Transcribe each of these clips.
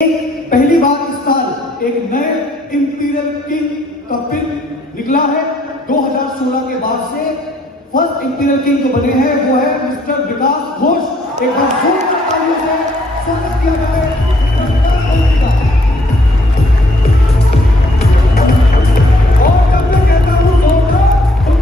पहली बार इस साल एक नए इंपीरियल किंग का फिल्म निकला है। 2016 के बाद से फर्स्ट इंपीरियल किंग जो बने हैं वो है मिस्टर विकास घोष। एक बार जोरदार तालियों से स्वागत किया जाए विकास घोष का। और जब मैं कहता हूं जोरदार तो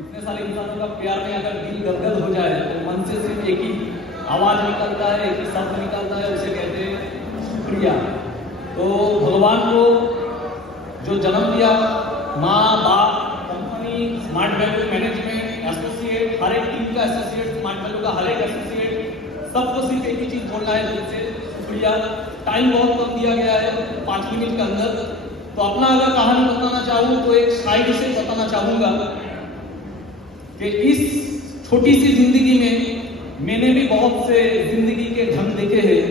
इतने सारे इंसानों का प्यार में अगर दिल गदगद हो जाए तो मन से सिर्फ एक ही आवाज निकलता है, एक ही शब्द निकलता है, उसे कहते हैं शुक्रिया। तो भगवान को जो जन्म दिया, माँ बाप, company, smart value management, associate, हर एक टीम का एसोसिएट, स्मार्ट वैल्यू का हर एक एसोसिएट, सबको सिर्फ एक ही चीज बोलना है दिल से, शुक्रिया। टाइम बहुत कम दिया गया है, 5 मिनट के अंदर। तो अपना अगर कहानी बताना चाहूँ तो एक साइड से बताना चाहूंगा कि इस छोटी सी जिंदगी में मैंने भी बहुत से जिंदगी के ढंग देखे हैं।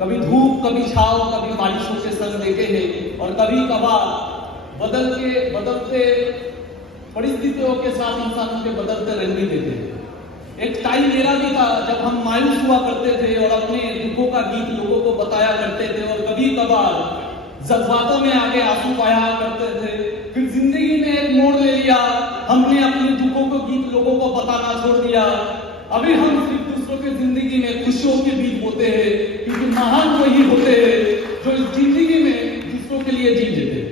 कभी धूप, कभी छाव, कभी बारिशों के संग देखे हैं, और कभी कभार बदलते परिस्थितियों के साथ इंसानों के बदलते रंग भी देते हैं। एक टाइम मेरा भी था जब हम मायूस हुआ करते थे और अपने दुखों का गीत लोगों को बताया करते थे, और कभी कभार जज्बातों में आगे आंसू बहाया करते थे। फिर जिंदगी में एक मोड़ ले लिया, हमने अपने दुखों को गीत लोगों को बताना छोड़ दिया। अभी हम सिर्फ दूसरों की जिंदगी में खुशियों के गीत बोते हैं, क्योंकि महान वही होते हैं जो इस जिंदगी में दूसरों के लिए जी लेते हैं।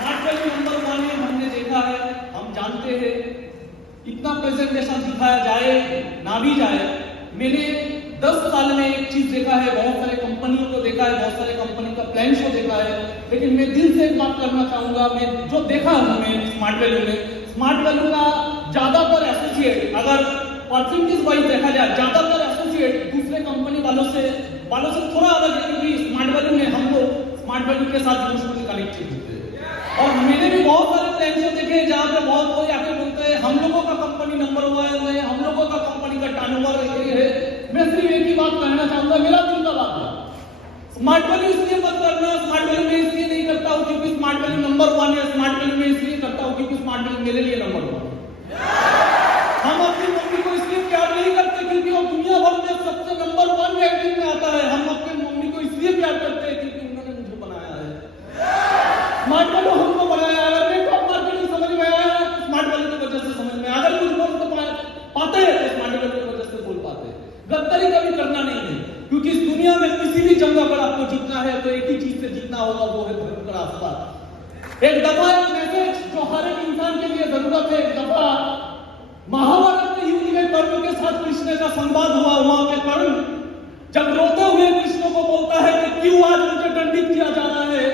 नंबर 1 में हमने देखा है, हम जानते हैं, इतना प्रेजेंटेशन दिखाया जाए ना भी जाए, मैंने 10 साल में एक चीज देखा है, बहुत सारे कंपनियों को देखा है, बहुत सारे कंपनी का प्लान शो देखा है, लेकिन मैं दिल से एक बात करना चाहूंगा। मैं जो देखा हमने स्मार्ट वैल्यू का ज्यादातर एसोसिएट, अगर परसेंटेज वाइज देखा जाए, ज्यादातर एसोसिएट दूसरे कंपनी वालों से थोड़ा अलग है, क्योंकि स्मार्ट वैल्यू में हम लोग स्मार्ट वैल्यू के साथ इमोशनली कनेक्टेड होते हैं। और मैंने भी बहुत सारे प्लान शो देखे जहां पे बहुत कोई आके बोलते हैं हम लोगों का कंपनी नंबर 1 है, हम लोगों का कंपनी का टर्नओवर ये है। मैं सिर्फ एक ही बात कहना चाहूंगा, मेरा दिल का बात है, स्मार्ट वैल्यू इसलिए मत करना। स्मार्ट वैल्यू में इसलिए नहीं करता हूं क्योंकि स्मार्ट वैल्यू नंबर 1 है, स्मार्ट वैल्यू में इसलिए करता हूं क्योंकि स्मार्ट वैल्यू मेरे लिए नंबर 1 है। हम अपनी मम्मी को इसलिए प्यार नहीं करते क्योंकि वो दुनिया भर में सबसे नंबर 1 रैंकिंग में आता है। हम अपनी मम्मी को इसलिए प्यार करते हैं क्योंकि उन्होंने मुझे बनाया है। स्मार्ट वैल्यू हमको बनाया है। अगर मेरे को मार्केटिंग समझ में आया है तो स्मार्ट वैल्यू की वजह से समझ में, अगर कुछ बोल पाते हैं तो स्मार्ट वैल्यू की वजह से बोल पाते हैं। गद्दारी कभी करना नहीं है, क्योंकि इस दुनिया में किसी भी जंग पर आपको जीतना है तो एक ही चीज से जीतना होगा, वो है धर्म का रास्ता। एक दफा एक मैसेज जो हर एक इंसान के लिए जरूरत है। एक दफा महाभारत के युद्ध में कर्ण के साथ कृष्ण का संवाद हुआ। वहां पे कर्ण जब रोते हुए कृष्ण को बोलता है कि क्यों आज मुझे दंडित किया जा रहा है,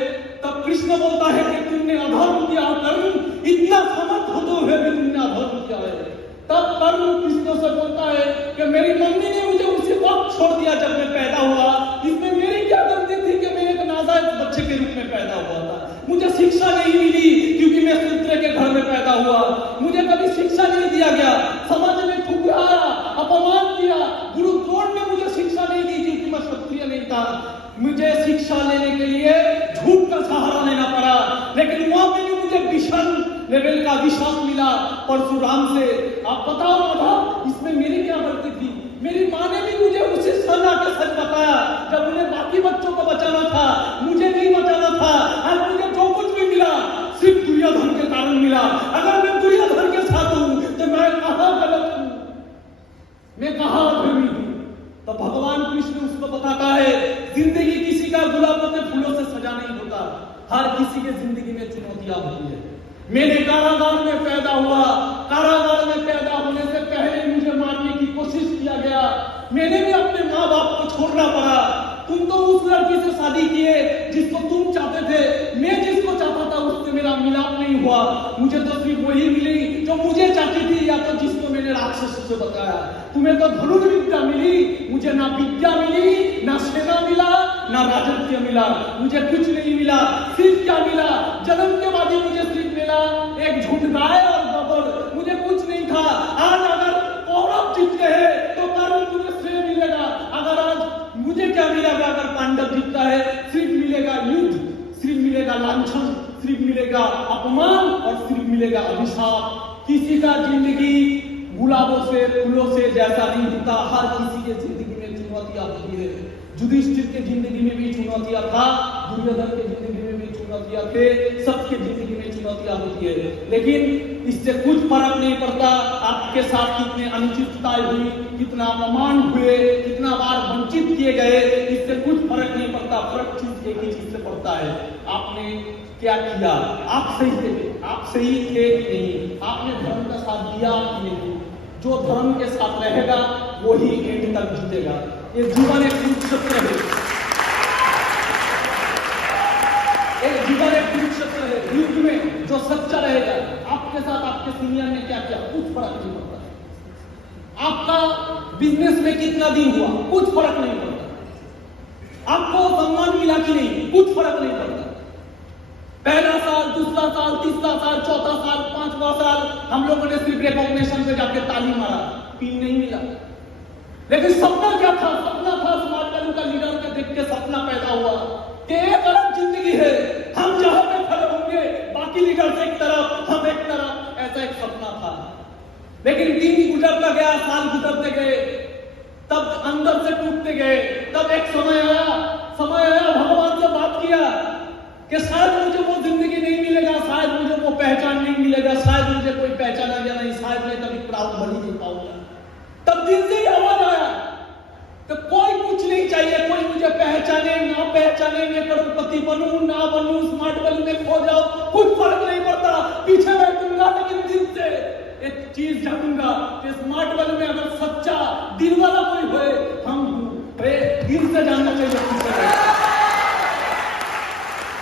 तब कृष्ण बोलता है कि तुमने अधर्म किया कर्ण, इतना समर्थ होते हुए भी तुमने अधर्म किया है। तब कर्ण कृष्ण से बोलता है कि मेरी मम्मी ने मुझे उसी वक्त छोड़ दिया जब मैं पैदा हुआ। इसमें मेरी क्या गलती थी कि मैं एक नाजायज बच्चे के रूप में पैदा हुआ था। मुझे शिक्षा नहीं मिली क्योंकि मैं शूद्र के घर में पैदा हुआ। मुझे कभी शिक्षा नहीं दिया गया, समाज में ठुकराया, अपमान किया। गुरु द्रोण ने मुझे शिक्षा नहीं दी क्योंकि मैं क्षत्रिय नहीं था। मुझे शिक्षा लेने के लिए झूठ का सहारा लेना पड़ा, लेकिन वहां पे भी मुझे विषम लेवल का विश्वास मिला परशुराम से। आप बताओ राधा, इसमें मेरी क्या गलती थी? मेरी माँ ने भी मुझे उसी समय आके सच बताया जब उन्हें बाकी बच्चों को बचाना था, मुझे नहीं बचाना था। आज मुझे जो कुछ भी मिला सिर्फ दुर्योधन के कारण मिला। अगर मैं दुर्योधन के साथ हूं तो मैं कहां गलत हूं, मैं कहां अधर्मी हूं? तो भगवान कृष्ण उसको बताता है जिंदगी किसी का गुलाबों के फूलों से सजा नहीं होता, हर किसी के जिंदगी में चुनौतियां होती है। मैंने कारागार में पैदा हुआ, कारागार में पैदा होने से पहले मुझे मारने की कोशिश किया गया। मैंने भी अपने माँ बाप को छोड़ना पड़ा। तुम तो उस लड़की से शादी किए जिसको तुम चाहते थे, मैं जिसको चाहता था उससे मेरा मिलाप नहीं हुआ। मुझे तो सिर्फ वही मिली जो मुझे चाहती थी, या तो जिसको मैंने राक्षस से बताया। तुम्हें तो धनुर्विद्या मिली, मुझे ना विद्या मिली, ना सेना मिला, ना राजत्व मिला। मुझे कुछ नहीं मिला। सिर्फ क्या मिला? जन्म के बाद ही मुझे सिर्फ मिला एक झुंड गाय और गोबर। मुझे कुछ नहीं था। आज अगर कौरव जीत गए तो कर्ण मुझे जगह अगर पांडव जीतता है, सिर्फ मिलेगा युद्ध, सिर्फ मिलेगा लांछन, सिर्फ मिलेगा अपमान और सिर्फ मिलेगा अभिशाप। किसी का जिंदगी गुलाबों से फूलों से जैसा नहीं होता, हर किसी के जिंदगी में चुनौतियां होती है। युधिष्ठिर के जिंदगी में भी चुनौतियां था, दुर्योधन के जिंदगी में भी चुनौतियां थे, सबके जिंदगी में चुनौतियां होती है। लेकिन इससे कुछ फर्क नहीं पड़ता आपके साथ कितने अनुचितताएं हुई, कितना अपमान हुए, कितना बार वंचित किए गए, इससे कुछ फर्क नहीं पड़ता। फर्क चीज एक ही चीज से पड़ता है, आपने क्या किया। आप सही थे, आप सही थे कि नहीं, आपने धर्म का साथ दिया कि नहीं। जो धर्म के साथ रहेगा वही एंड तक जीतेगा। ये जीवन एक कुरुक्षेत्र है, एक जीवन एक कुरुक्षेत्र है। युद्ध में जो सच्चा रहेगा, आपके साथ आपके सीनियर ने क्या किया, कुछ फर्क नहीं पड़ता। आपका बिजनेस में कितना दिन हुआ, कुछ फर्क नहीं पड़ता। आपको सम्मान मिला कि नहीं, कुछ फर्क नहीं पड़ता। पहला साल, दूसरा साल, तीसरा साल, चौथा साल, पांचवा साल, हम लोगों ने सिर्फ रिकॉग्निशन पे जाके ताली मारा, पिन नहीं मिला। लेकिन सपना क्या था, सपना था स्मार्ट वैल्यू का लीडर के देख के सपना पैदा हुआ कि एक अलग जिंदगी है, हम जहां पे खड़े होंगे बाकी लीडर एक तरफ, हम एक तरफ, ऐसा एक सपना था। लेकिन दिन गुजरता गया, साल गुजरते गए, तब अंदर से टूटते गए। तब एक समय आया भगवान से बात किया कि शायद मुझे वो जिंदगी नहीं मिलेगा, शायद मुझे वो पहचान नहीं मिलेगा, शायद मुझे कोई पहचानेगा नहीं, शायद मैं कभी प्राउड बन नहीं पाऊंगा। तब दिल से ही आवाज आया कि कोई कुछ नहीं चाहिए, कोई मुझे पहचाने ना पहचाने, मैं करोड़पति बनूं ना बनूं, स्मार्ट वैल्यू में खो जाओ, कुछ फर्क नहीं पड़ता। पीछे बैठूंगा लेकिन दिल से एक चीज जानूंगा कि स्मार्ट वैल्यू में अगर सच्चा दिल वाला कोई होए, हम दिल से जानना चाहिए।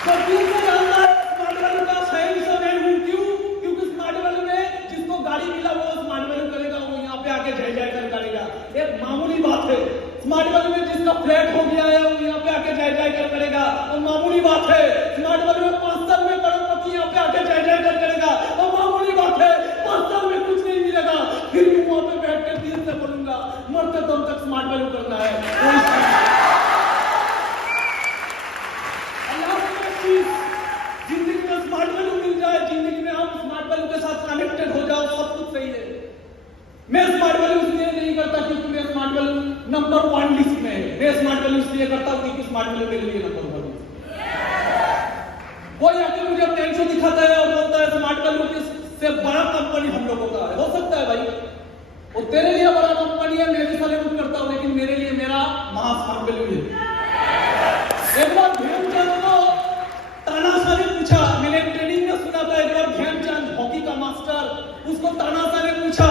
तो दिल से जानना है स्मार्ट वैल्यू का सही से मैं हूं। क्यों? क्योंकि स्मार्ट वैल्यू में जिसको गाड़ी मिला वो स्मार्ट वैल्यू करेगा, वो यहाँ पे आके जय जय कर करेगा, एक मामूली बात है। स्मार्ट वैल्यू में जिसका फ्लैट हो गया है वो यहाँ पे आके जय जय कर करेगा, वो मामूली बात है। स्मार्ट वैल्यू में 5 साल में करोड़पति यहाँ पे आके जय जय कर करेगा, वो मामूली बात है। 5 साल में कुछ नहीं मिलेगा, फिर भी वहां पे बैठ के दिल से बोलूंगा, मरते दम तक स्मार्ट वैल्यू करना है। जिंदगी में स्मार्ट वैल्यू मिल जाए, जिंदगी में हम स्मार्ट वैल्यू के साथ कनेक्टेड हो जाओ, सब कुछ सही है। मैं स्मार्ट वैल्यू इसलिए नहीं करता क्योंकि मैं स्मार्ट वैल्यू नंबर 1 लिस्ट में है। मैं स्मार्ट वैल्यू इसलिए करता हूं क्योंकि स्मार्ट वैल्यू मेरे लिए नंबर 1 है। कोई आके मुझे अपने इशू दिखाता है और बोलता है स्मार्ट वैल्यू से बड़ा कंपनी हम लोगों का है। हो सकता है भाई, वो तेरे लिए बड़ा कंपनी है, मैं भी सेलिब्रेट करता हूं, लेकिन मेरे लिए मेरा स्मार्ट वैल्यू है। एक बार ध्यानचंद को तानाशाह ने पूछा, मैंने ट्रेनिंग में सुना था, एक बार ध्यानचंद हॉकी का मास्टर, उसको तानाशाह ने पूछा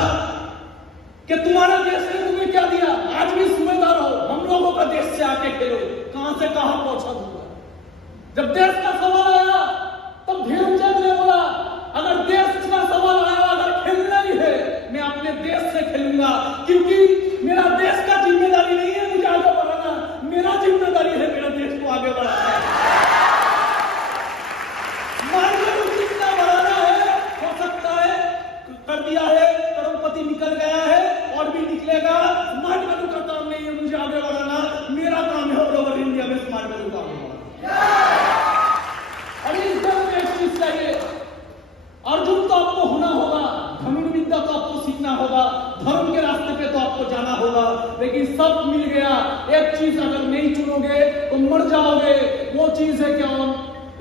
कि तुम्हारे देश ने तुम्हें क्या दिया, आज भी सूबेदार हो, हम लोगों का देश से आके खेलो, कहां से कहां पहुंचा दूंगा। जब देश का सवाल आया तब ध्यानचंद ने बोला, अगर देश का सवाल आया, अगर खेलना ही है, मैं अपने देश से खेलूंगा, क्योंकि मेरा देश का जिम्मेदारी नहीं है मुझे आगे बढ़ाना, मेरा जिम्मेदारी है मेरा देश को आगे बढ़ाना। कितना बढ़ाना है, हो सकता है कर दिया है, करोड़पति निकल गया है और भी निकलेगा। स्मार्ट वैल्यू का काम नहीं है मुझे आगे बढ़ाना, मेरा काम है ऑल ओवर इंडिया में स्मार्ट वैल्यू का और इस देश में एक चीज चाहिए, अर्जुन तो आपको होना होगा, धनुर्विद्या तो आपको सीखना होगा, धर्म के रास्ते पे तो आपको जाना होगा, लेकिन सब मिल गया। एक चीज अगर नहीं चुनोगे तो मर जाओगे। वो चीज है क्या?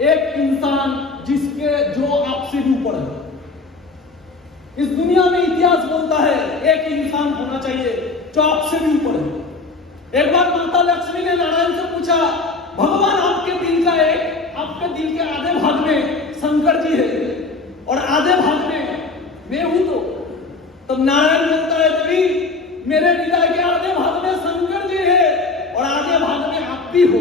एक इंसान जो आपसे भी ऊपर है। इस दुनिया में इतिहास बोलता है एक इंसान होना चाहिए जो आपसे भी ऊपर है। एक बार माता लक्ष्मी ने नारायण से पूछा, भगवान आपके दिल के आधे भाग में शंकर जी है और आधे भाग में मैं हूं। तो तब नारायण बोलता है, देवी मेरे हृदय के आधे भाग में शंकर जी है और आधे भाग में आप भी हो।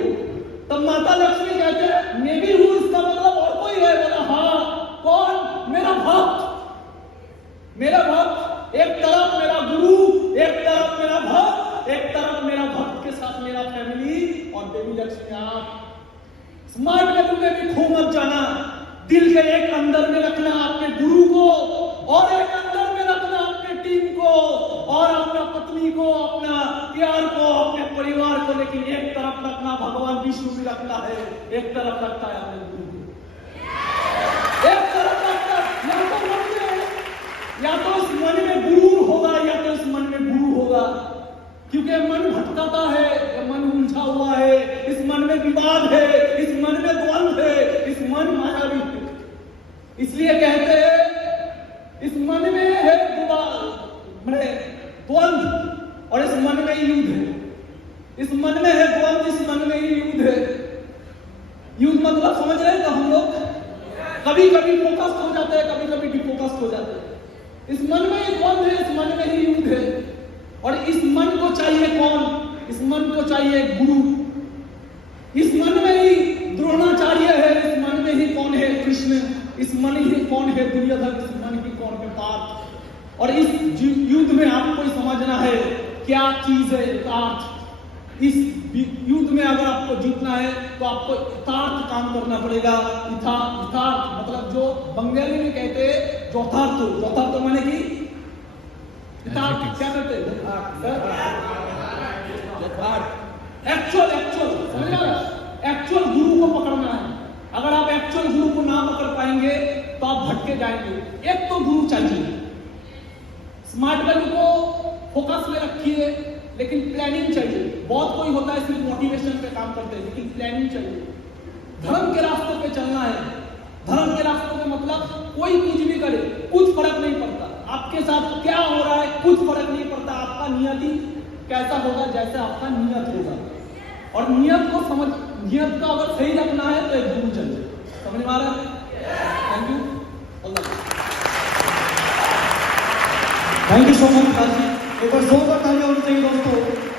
तब माता लक्ष्मी कहते हैं, मैं भी हूं, इसका मतलब और कोई है? बोला हाँ, कौन? मेरा भक्त। एक तरफ मेरा गुरु, एक तरफ मेरा भक्त, एक तरफ मेरा भक्त के साथ मेरा फैमिली और देवी लक्ष्मी आप। स्मार्ट वैल्यू में भी खो मत जाना। दिल के एक अंदर में रखना अपने गुरु को और एक अंदर में रखना अपने टीम को और अपना पत्नी को, अपना प्यार को, अपने परिवार को, लेकिन एक तरफ रखना भगवान विष्णु भी रखता है, एक तरफ रखता है अपने गुरु को, एक तरफ रखता है। या तो इस मन में गुरु होगा या तो इस मन में गुरु होगा, क्योंकि मन भटकाता है, मन उलझा हुआ है, इस मन में विवाद है, इस मन में द्वंद है, इस मन मायावी है। इसलिए कहते हैं इस मन में है द्वंद और इस मन में युद्ध है। इस मन में है द्वंद, इस मन में ही युद्ध है। युद्ध मतलब समझ रहे हैं? तो हम लोग कभी कभी फोकस्ड हो जाते हैं, कभी कभी डिफोकस्ड हो जाते हैं। इस मन में ही द्वंद है, इस मन में ही युद्ध है। और इस मन को चाहिए कौन? इस मन को चाहिए गुरु। इस मन में ही द्रोणाचार्य है, इस मन में ही कौन है? कृष्ण। इस मन ही कौन है? दुर्योधन। इस मन ही कौन है? पार्थ। और इस युद्ध में आपको समझना है क्या चीज है? यथार्थ। इस युद्ध में अगर आपको जीतना है तो आपको यथार्थ काम करना पड़ेगा। यथार्थ मतलब जो बंगाली में कहते हैं यथार्थ माने की क्या करते हैं? एक्चुअल गुरु को पकड़ना है। अगर आप एक्चुअल गुरु को ना पकड़ पाएंगे तो आप भटके जाएंगे। एक तो गुरु चाहिए। स्मार्ट वैल्यू को फोकस में रखिए, लेकिन प्लानिंग चाहिए। बहुत कोई होता है सिर्फ मोटिवेशन पे काम करते हैं, लेकिन प्लानिंग चाहिए। धर्म के रास्ते पे चलना है। धर्म के रास्ते पे मतलब कोई कुछ भी करे, कुछ फर्क नहीं पड़ता। आपके साथ क्या हो रहा है कुछ फर्क नहीं पड़ता। आपका नियत ही कैसा होगा? जैसा आपका नियत होगा। और नियत को समझ, नियत का अगर सही रखना है तो एक गुरु चाहिए। समझ में आ रहा है? Thank you. Thank you so much. एक बार जोरदार तालियां होनी चाहिए दोस्तों।